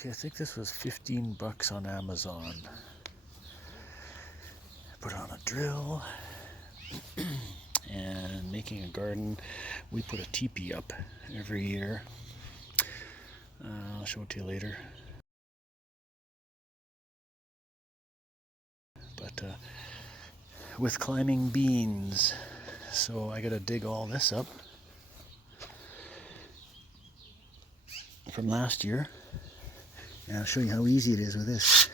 Okay, I think this was 15 bucks on Amazon. Put on a drill. And making a garden, we put a teepee up every year. I'll show it to you later. But with climbing beans, so I gotta dig all this up from last year, and I'll show you how easy it is with this.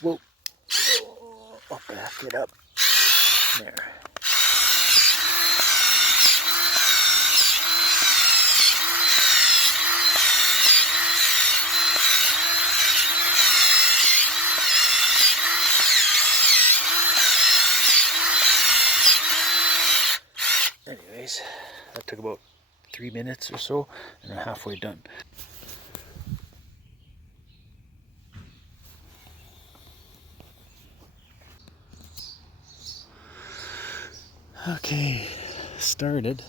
Whoa, I'll back it up. There. Anyways, that took about 3 minutes or so, and we're halfway done. Okay, started.